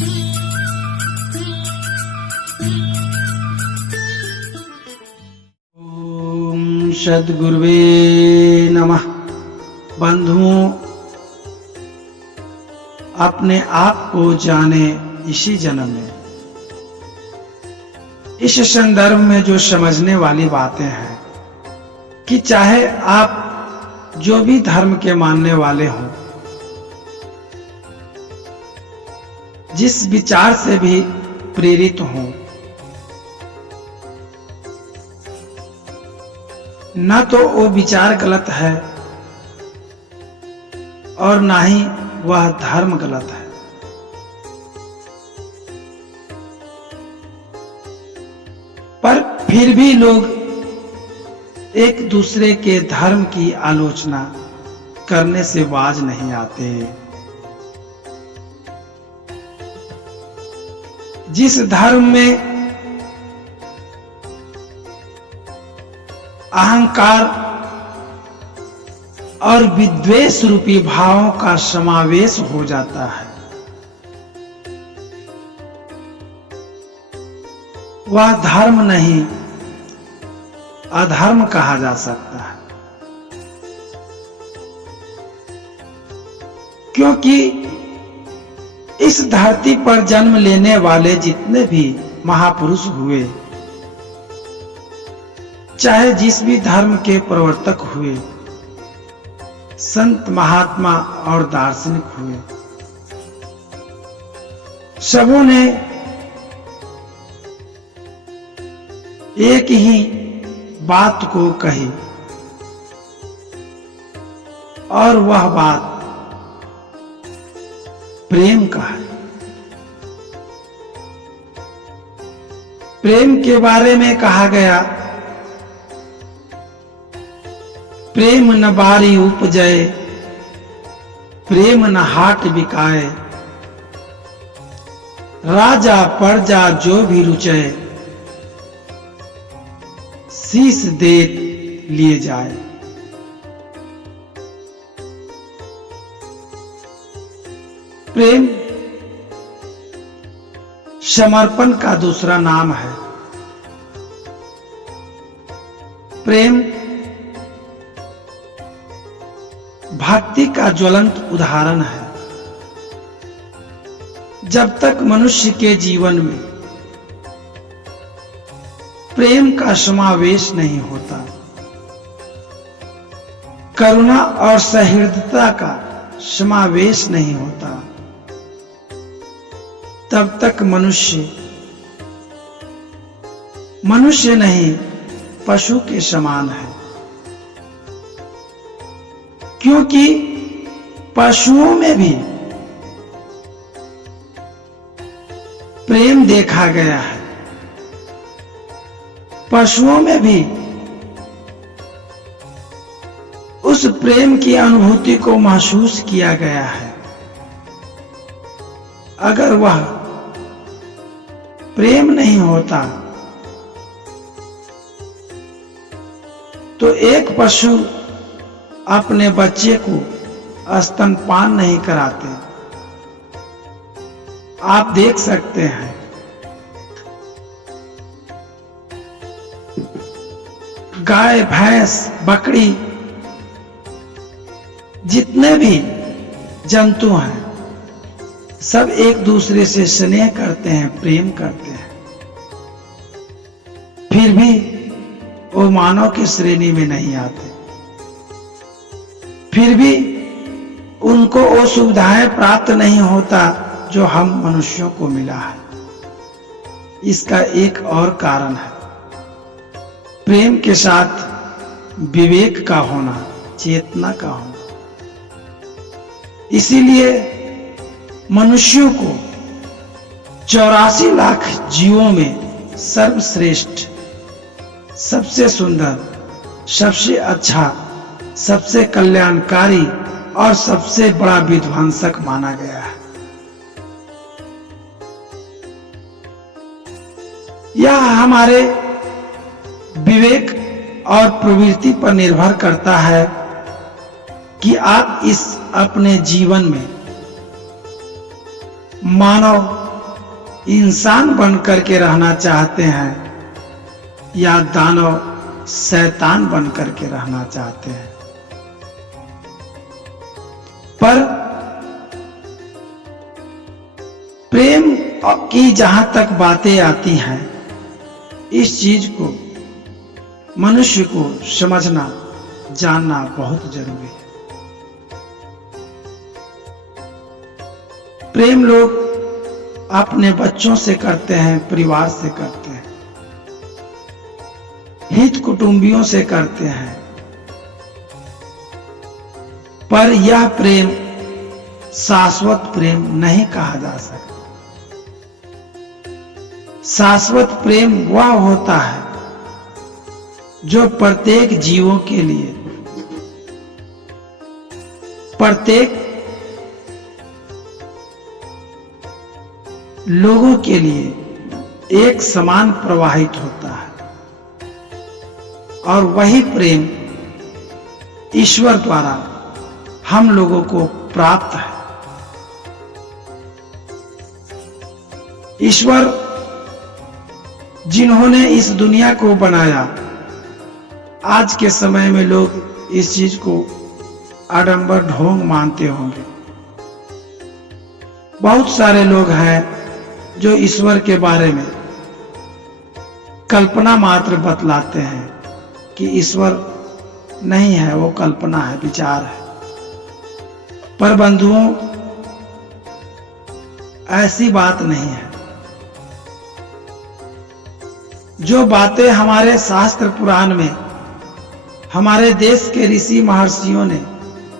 ओम सद्गुरुवे नमः। बंधुओं, अपने आप को जाने इसी जन्म में। इस संदर्भ में जो समझने वाली बातें हैं कि चाहे आप जो भी धर्म के मानने वाले हों, जिस विचार से भी प्रेरित हों, न तो वो विचार गलत है और ना ही वह धर्म गलत है। पर फिर भी लोग एक दूसरे के धर्म की आलोचना करने से बाज नहीं आते। जिस धर्म में अहंकार और विद्वेष रूपी भावों का समावेश हो जाता है, वह धर्म नहीं अधर्म कहा जा सकता है। क्योंकि इस धरती पर जन्म लेने वाले जितने भी महापुरुष हुए, चाहे जिस भी धर्म के प्रवर्तक हुए, संत महात्मा और दार्शनिक हुए, सबों ने एक ही बात को कही और वह बात प्रेम का है। प्रेम के बारे में कहा गया, प्रेम न बारी उपजय, प्रेम न हाट बिकाए, राजा प्रजा जो भी रुचय, शीश दे लिए जाए। प्रेम समर्पण का दूसरा नाम है। प्रेम भक्ति का ज्वलंत उदाहरण है। जब तक मनुष्य के जीवन में प्रेम का समावेश नहीं होता, करुणा और सहृदयता का समावेश नहीं होता, तब तक मनुष्य नहीं पशु के समान है। क्योंकि पशुओं में भी प्रेम देखा गया है, पशुओं में भी उस प्रेम की अनुभूति को महसूस किया गया है। अगर वह प्रेम नहीं होता तो एक पशु अपने बच्चे को स्तनपान नहीं कराते। आप देख सकते हैं गाय, भैंस, बकरी, जितने भी जंतु हैं, सब एक दूसरे से स्नेह करते हैं, प्रेम करते हैं। फिर भी वो मानव की श्रेणी में नहीं आते। फिर भी उनको वो सुविधाएं प्राप्त नहीं होता जो हम मनुष्यों को मिला है। इसका एक और कारण है, प्रेम के साथ विवेक का होना, चेतना का होना। इसीलिए मनुष्यों को 84 लाख जीवों में सर्वश्रेष्ठ, सबसे सुंदर, सबसे अच्छा, सबसे कल्याणकारी और सबसे बड़ा विध्वंसक माना गया है। यह हमारे विवेक और प्रवृत्ति पर निर्भर करता है कि आप इस अपने जीवन में मानव इंसान बनकर के रहना चाहते हैं या दानव शैतान बनकर के रहना चाहते हैं। पर प्रेम की जहां तक बातें आती हैं, इस चीज को मनुष्य को समझना जानना बहुत जरूरी है। प्रेम लोग अपने बच्चों से करते हैं, परिवार से करते हैं, हित कुटुंबियों से करते हैं, पर यह प्रेम शाश्वत प्रेम नहीं कहा जा सकता। शाश्वत प्रेम वह होता है जो प्रत्येक जीवों के लिए, प्रत्येक लोगों के लिए एक समान प्रवाहित होता है, और वही प्रेम ईश्वर द्वारा हम लोगों को प्राप्त है। ईश्वर जिन्होंने इस दुनिया को बनाया, आज के समय में लोग इस चीज को आडंबर ढोंग मानते होंगे। बहुत सारे लोग हैं जो ईश्वर के बारे में कल्पना मात्र बतलाते हैं कि ईश्वर नहीं है, वो कल्पना है, विचार है। पर बंधुओं, ऐसी बात नहीं है। जो बातें हमारे शास्त्र पुराण में हमारे देश के ऋषि महर्षियों ने,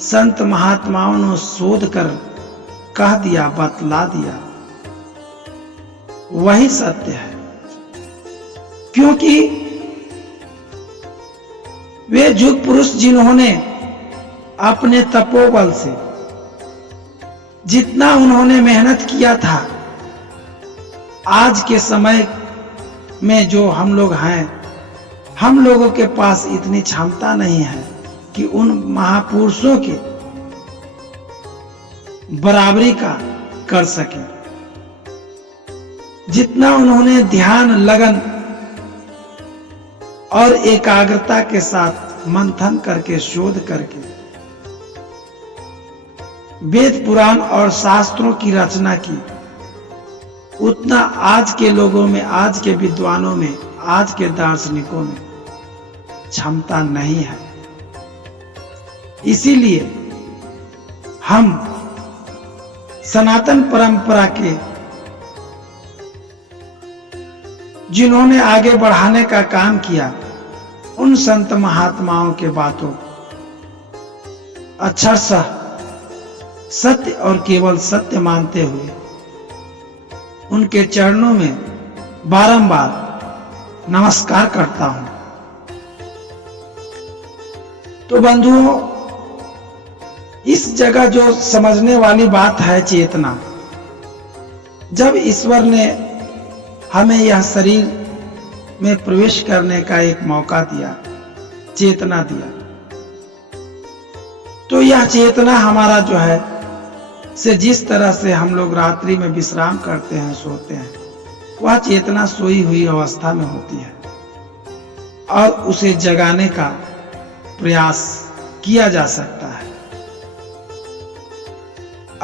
संत महात्माओं ने शोध कर कह दिया, बतला दिया, वही सत्य है। क्योंकि वे युग पुरुष जिन्होंने अपने तपोबल से जितना उन्होंने मेहनत किया था, आज के समय में जो हम लोग हैं, हम लोगों के पास इतनी क्षमता नहीं है कि उन महापुरुषों के बराबरी का कर सके। जितना उन्होंने ध्यान, लगन और एकाग्रता के साथ मंथन करके, शोध करके वेद पुराण और शास्त्रों की रचना की, उतना आज के लोगों में, आज के विद्वानों में, आज के दार्शनिकों में क्षमता नहीं है। इसीलिए हम सनातन परंपरा के जिन्होंने आगे बढ़ाने का काम किया, उन संत महात्माओं के बातों अक्षरशः सत्य और केवल सत्य मानते हुए उनके चरणों में बारंबार नमस्कार करता हूं। तो बंधुओं, इस जगह जो समझने वाली बात है चेतना, जब ईश्वर ने हमें यह शरीर में प्रवेश करने का एक मौका दिया, चेतना दिया, तो यह चेतना हमारा जो है से जिस तरह से हम लोग रात्रि में विश्राम करते हैं, सोते हैं, वह चेतना सोई हुई अवस्था में होती है और उसे जगाने का प्रयास किया जा सकता है।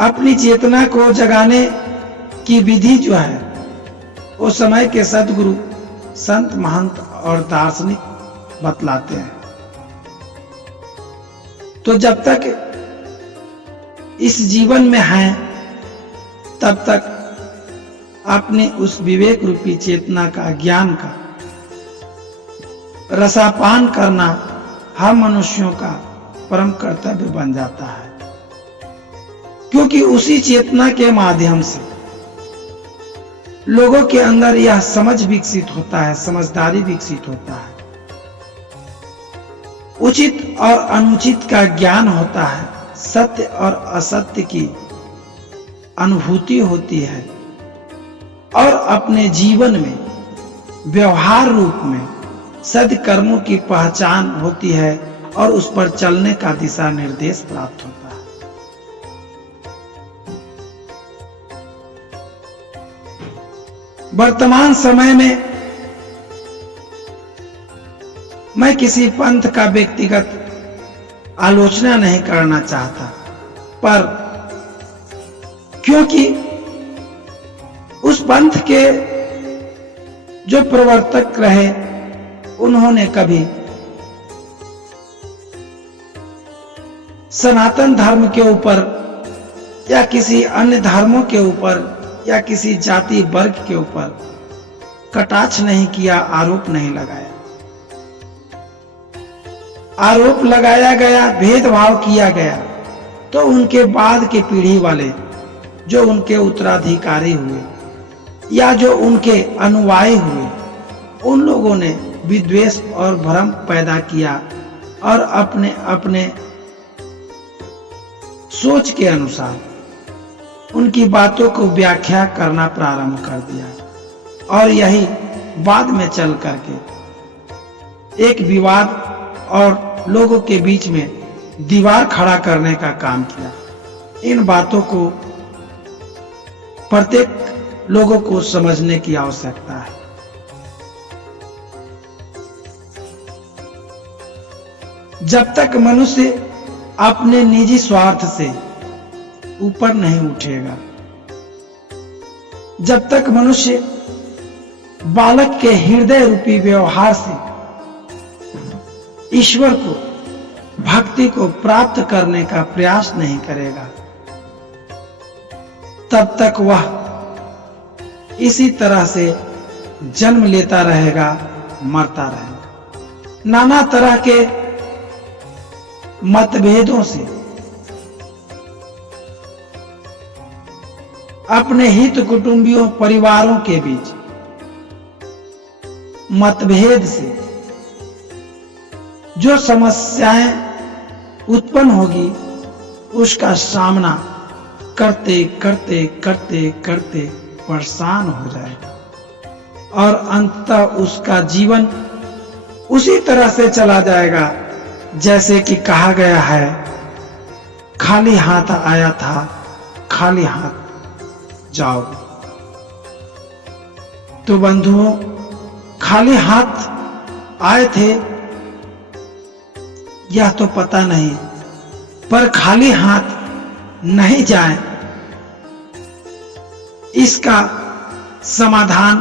अपनी चेतना को जगाने की विधि जो है, वो समय के सद्गुरु, संत, महंत और दार्शनिक बतलाते हैं। तो जब तक इस जीवन में हैं, तब तक अपने उस विवेक रूपी चेतना का, ज्ञान का रसापान करना हम मनुष्यों का परम कर्तव्य बन जाता है। क्योंकि उसी चेतना के माध्यम से लोगों के अंदर यह समझ विकसित होता है, समझदारी विकसित होता है, उचित और अनुचित का ज्ञान होता है, सत्य और असत्य की अनुभूति होती है, और अपने जीवन में व्यवहार रूप में सद्कर्मों की पहचान होती है और उस पर चलने का दिशा निर्देश प्राप्त होता है। वर्तमान समय में मैं किसी पंथ का व्यक्तिगत आलोचना नहीं करना चाहता, पर क्योंकि उस पंथ के जो प्रवर्तक रहे उन्होंने कभी सनातन धर्म के ऊपर या किसी अन्य धर्मों के ऊपर या किसी जाति वर्ग के ऊपर कटाक्ष नहीं किया, आरोप नहीं लगाया। आरोप लगाया गया, भेदभाव किया गया, तो उनके बाद के पीढ़ी वाले जो उनके उत्तराधिकारी हुए या जो उनके अनुयायी हुए, उन लोगों ने विद्वेष और भ्रम पैदा किया और अपने अपने सोच के अनुसार उनकी बातों को व्याख्या करना प्रारंभ कर दिया और यही बाद में चल करके एक विवाद और लोगों के बीच में दीवार खड़ा करने का काम किया। इन बातों को प्रत्येक लोगों को समझने की आवश्यकता है। जब तक मनुष्य अपने निजी स्वार्थ से ऊपर नहीं उठेगा, जब तक मनुष्य बालक के हृदय रूपी व्यवहार से ईश्वर को, भक्ति को प्राप्त करने का प्रयास नहीं करेगा, तब तक वह इसी तरह से जन्म लेता रहेगा, मरता रहेगा। नाना तरह के मतभेदों से, अपने हित कुटुंबियों परिवारों के बीच मतभेद से जो समस्याएं उत्पन्न होगी, उसका सामना करते करते करते करते परेशान हो जाएगा और अंततः उसका जीवन उसी तरह से चला जाएगा जैसे कि कहा गया है, खाली हाथ आया था, खाली हाथ जाओ। तो बंधुओं, खाली हाथ आए थे यह तो पता नहीं, पर खाली हाथ नहीं जाए, इसका समाधान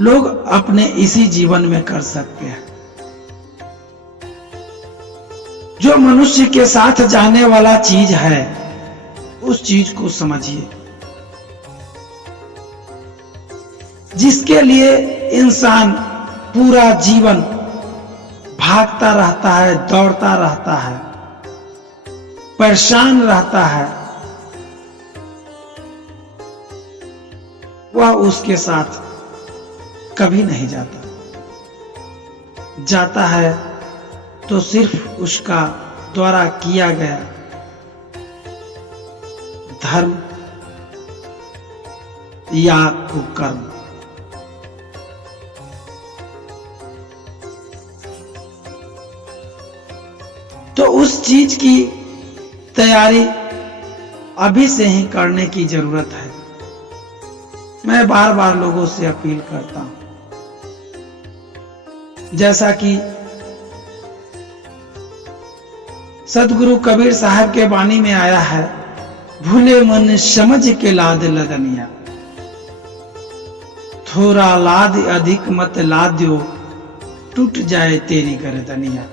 लोग अपने इसी जीवन में कर सकते हैं। जो मनुष्य के साथ जाने वाला चीज है, उस चीज को समझिए। जिसके लिए इंसान पूरा जीवन भागता रहता है, दौड़ता रहता है, परेशान रहता है, वह उसके साथ कभी नहीं जाता। जाता है तो सिर्फ उसका द्वारा किया गया धर्म या कुकर्म। तो उस चीज की तैयारी अभी से ही करने की जरूरत है। मैं बार बार लोगों से अपील करता हूं, जैसा कि सदगुरु कबीर साहब के वाणी में आया है, भूले मन समझ के लाद लदनिया, थोड़ा लाद अधिक मत लाद्यो, टूट जाए तेरी गर्दनिया।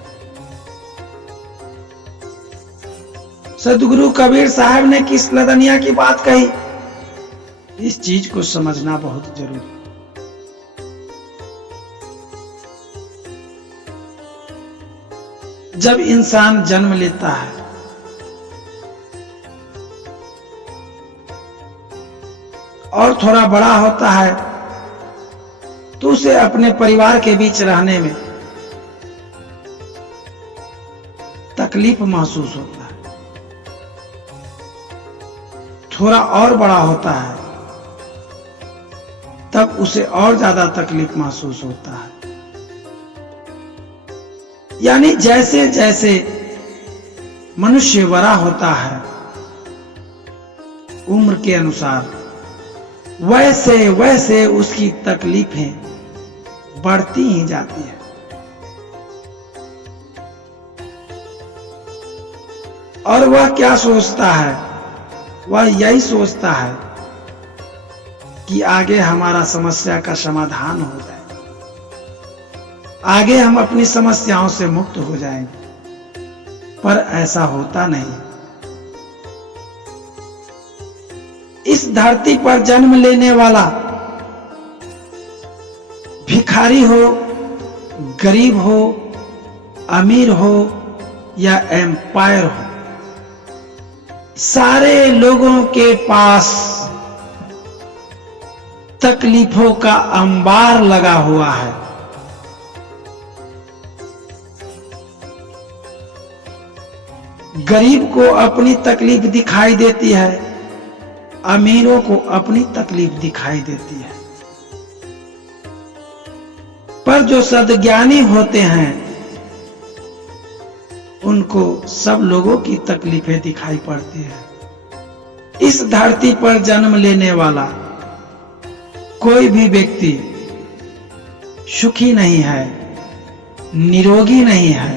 सदगुरु कबीर साहब ने किस लदनिया की बात कही, इस चीज को समझना बहुत जरूरी है। जब इंसान जन्म लेता है और थोड़ा बड़ा होता है तो उसे अपने परिवार के बीच रहने में तकलीफ महसूस होता है। थोड़ा और बड़ा होता है तब उसे और ज्यादा तकलीफ महसूस होता है। यानी जैसे जैसे मनुष्य बड़ा होता है, उम्र के अनुसार वैसे वैसे उसकी तकलीफें बढ़ती ही जाती है। और वह क्या सोचता है? वह यही सोचता है कि आगे हमारा समस्या का समाधान हो जाए, आगे हम अपनी समस्याओं से मुक्त हो जाएंगे, पर ऐसा होता नहीं। इस धरती पर जन्म लेने वाला भिखारी हो, गरीब हो, अमीर हो या एम्पायर हो, सारे लोगों के पास तकलीफों का अंबार लगा हुआ है। गरीब को अपनी तकलीफ दिखाई देती है, अमीरों को अपनी तकलीफ दिखाई देती है, पर जो सद्ज्ञानी होते हैं उनको सब लोगों की तकलीफें दिखाई पड़ती है। इस धरती पर जन्म लेने वाला कोई भी व्यक्ति सुखी नहीं है, निरोगी नहीं है।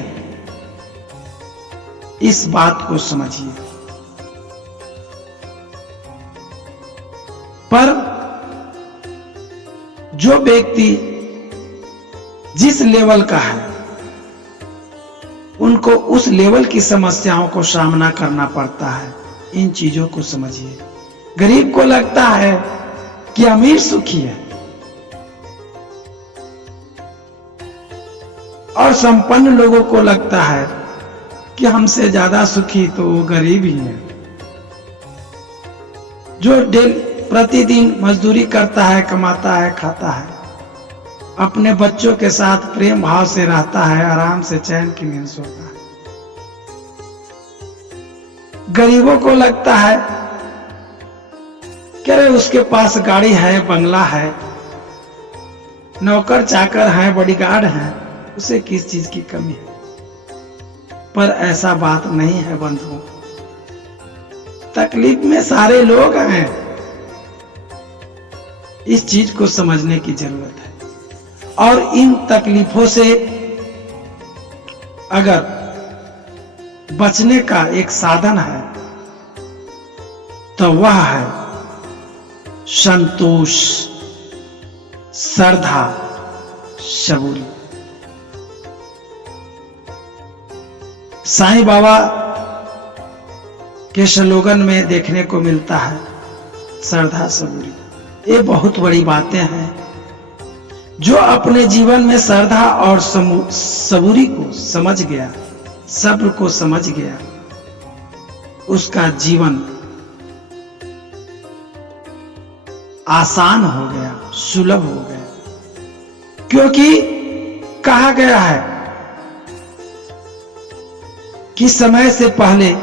इस बात को समझिए। पर जो व्यक्ति जिस लेवल का है, उनको उस लेवल की समस्याओं को सामना करना पड़ता है। इन चीजों को समझिए। गरीब को लगता है कि अमीर सुखी है, और संपन्न लोगों को लगता है कि हमसे ज्यादा सुखी तो वो गरीब ही है। जो प्रतिदिन मजदूरी करता है, कमाता है, खाता है, अपने बच्चों के साथ प्रेम भाव से रहता है, आराम से चैन की नींद सोता है। गरीबों को लगता है कि अरे उसके पास गाड़ी है, बंगला है, नौकर चाकर है, बॉडीगार्ड है, उसे किस चीज की कमी है। पर ऐसा बात नहीं है बंधुओं। तकलीफ में सारे लोग हैं। इस चीज को समझने की जरूरत है। और इन तकलीफों से अगर बचने का एक साधन है तो वह है संतोष, श्रद्धा, सबूरी। साईं बाबा के स्लोगन में देखने को मिलता है श्रद्धा, सबूरी। ये बहुत बड़ी बातें हैं। जो अपने जीवन में श्रद्धा और सबूरी को समझ गया, सब्र को समझ गया, उसका जीवन आसान हो गया, सुलभ हो गया। क्योंकि कहा गया है कि समय से पहले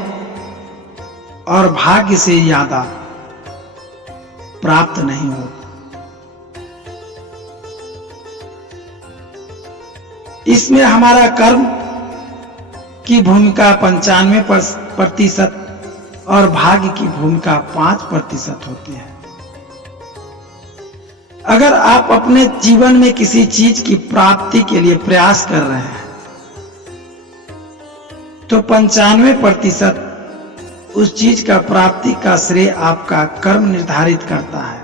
और भाग्य से ज्यादा प्राप्त नहीं होता। इसमें हमारा कर्म की भूमिका 95% और भाग्य की भूमिका 5% होती है। अगर आप अपने जीवन में किसी चीज की प्राप्ति के लिए प्रयास कर रहे हैं तो 95% उस चीज का प्राप्ति का श्रेय आपका कर्म निर्धारित करता है।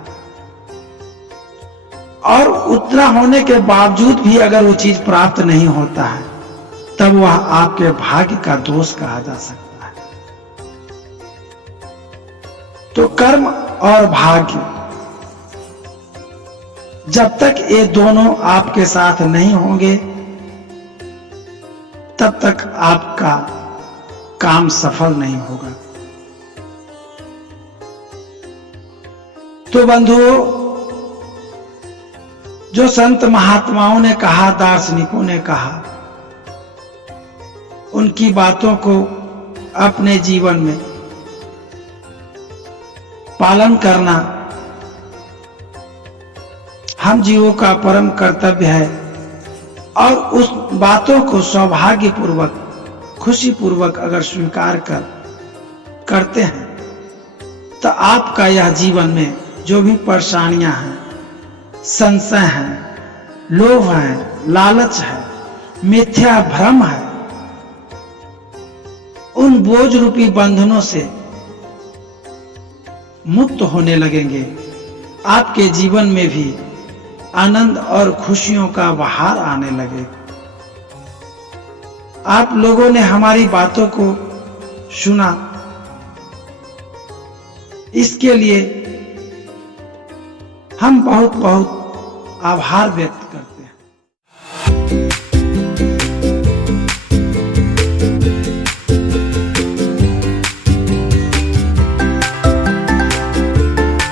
और उतना होने के बावजूद भी अगर वो चीज प्राप्त नहीं होता है तब वह आपके भाग्य का दोष कहा जा सकता है। तो कर्म और भाग्य, जब तक ये दोनों आपके साथ नहीं होंगे तब तक आपका काम सफल नहीं होगा। तो बंधुओं, जो संत महात्माओं ने कहा, दार्शनिकों ने कहा, उनकी बातों को अपने जीवन में पालन करना हम जीवों का परम कर्तव्य है। और उस बातों को सौभाग्यपूर्वक, खुशी पूर्वक अगर स्वीकार करते हैं तो आपका यह जीवन में जो भी परेशानियां हैं, संशय हैं, लोभ है, लालच है, मिथ्या भ्रम है, उन बोझ रूपी बंधनों से मुक्त होने लगेंगे। आपके जीवन में भी आनंद और खुशियों का बहार आने लगे। आप लोगों ने हमारी बातों को सुना, इसके लिए हम बहुत बहुत आभार व्यक्त करते हैं।